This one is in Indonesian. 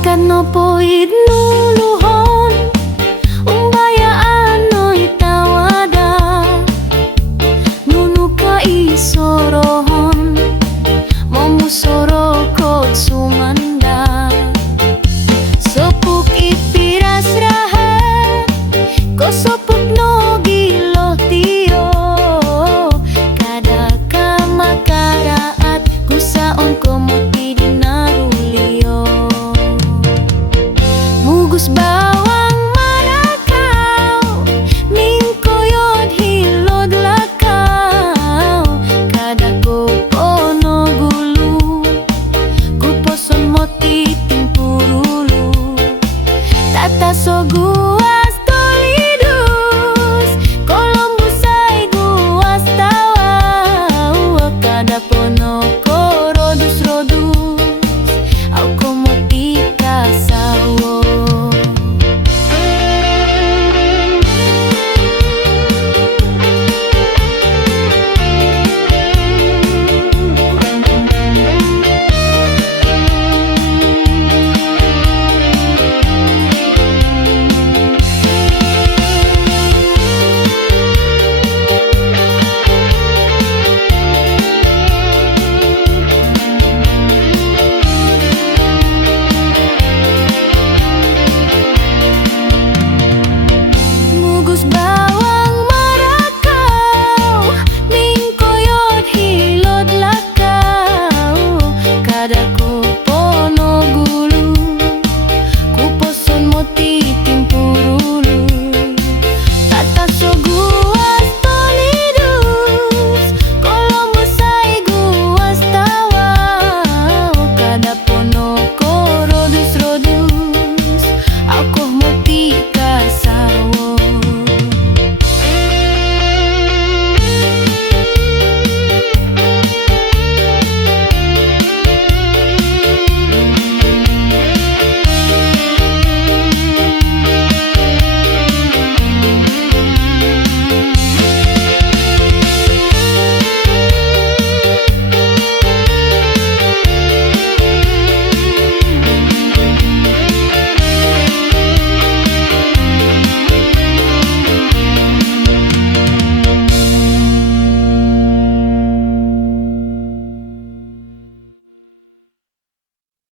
Berkat nopo idnuluhon umbayaan noi tawada nunu ka isorohon momusoro kot sumanda sopuk ipiras rahat ko sopuk no gilo tio kada ka makaraat kusaon ko muti dinarulio Mugus bawang manakaw mingkoyod hilod lakaw kada ko pono gulu kuposon moti